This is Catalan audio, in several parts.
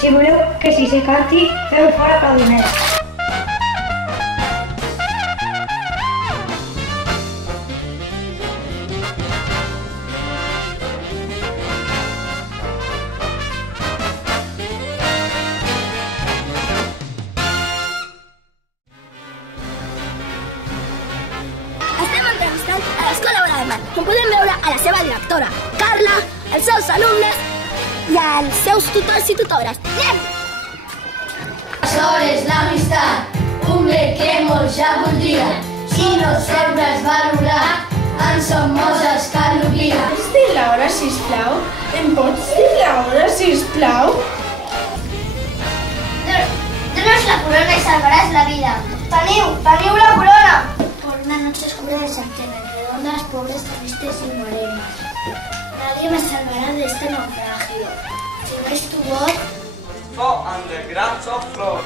Si voleu que si se canti, feu fora aplaudiments. Estem entrevistant a l'Escola Vora de Mar, on podem veure a la seva directora, Carla, els seus alumnes i els seus tutors i tutores. Anem! Aleshores, l'amistat, un bé que molts ja voldrien. Si no sempre es valorar, en som molts els que l'obliden. Pots dir l'hora, sisplau? Em pots dir l'hora, sisplau? Dones la corona i salvaràs la vida. Teniu la corona! Por una noche oscura de sartenes, redondas, pobres, tristes y morenas. Nadie me salvará de este naufragio. Si no es tu voz... Fall on the grass of floor.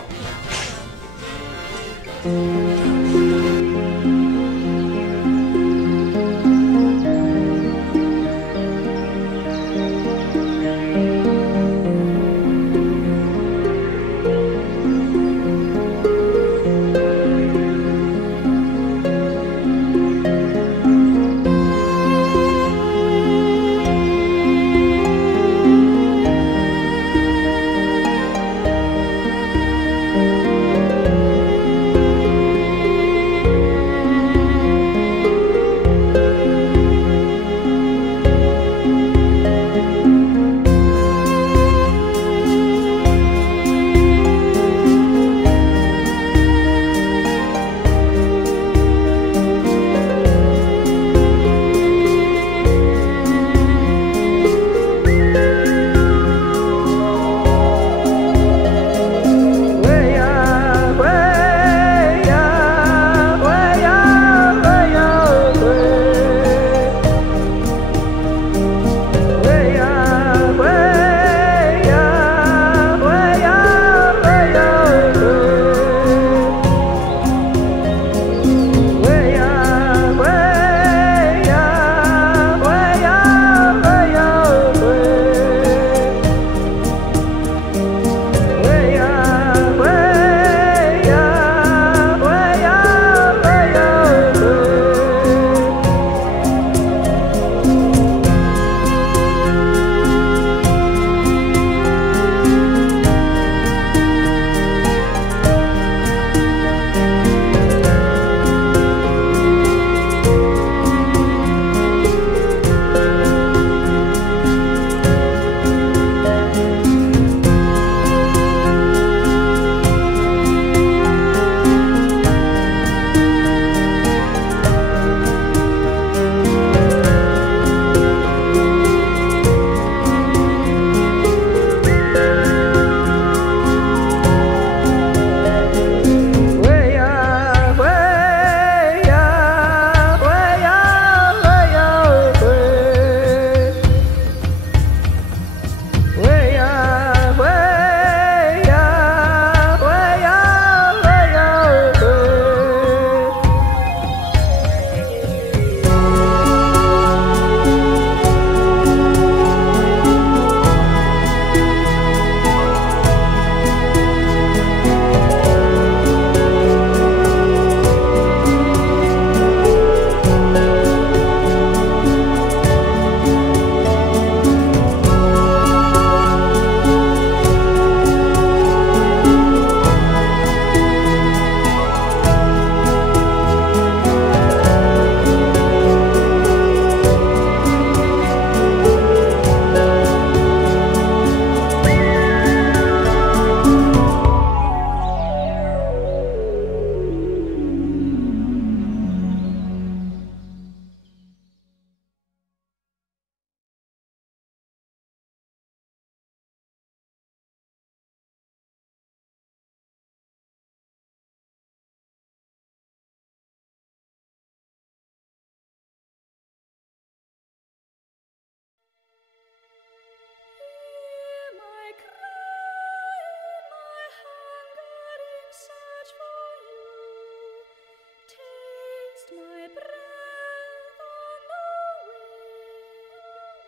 My breath on the wind,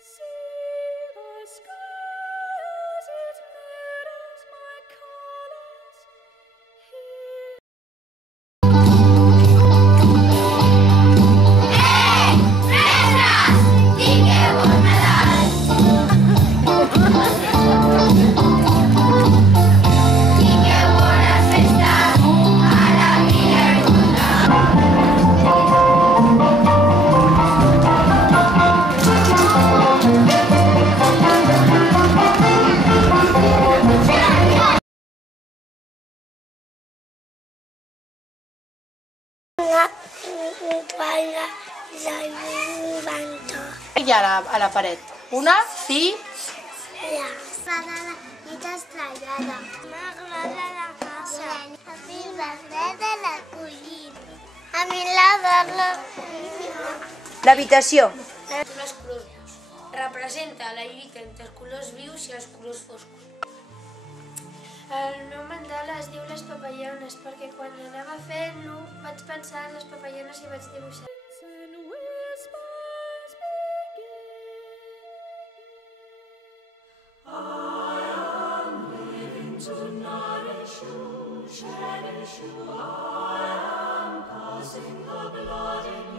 see the sky as it I ara a la paret. Una, fi... M'agrada la casa. A mi m'agrada la collita. A mi la... L'habitació. Les colors vius. Representa la lluita entre els colors vius i els colors foscos. El meu mandala es diu les papallones perquè quan anava fent-lo vaig pensar en les papallones i vaig dibuixar. To nourish you, cherish you, I am passing the blood in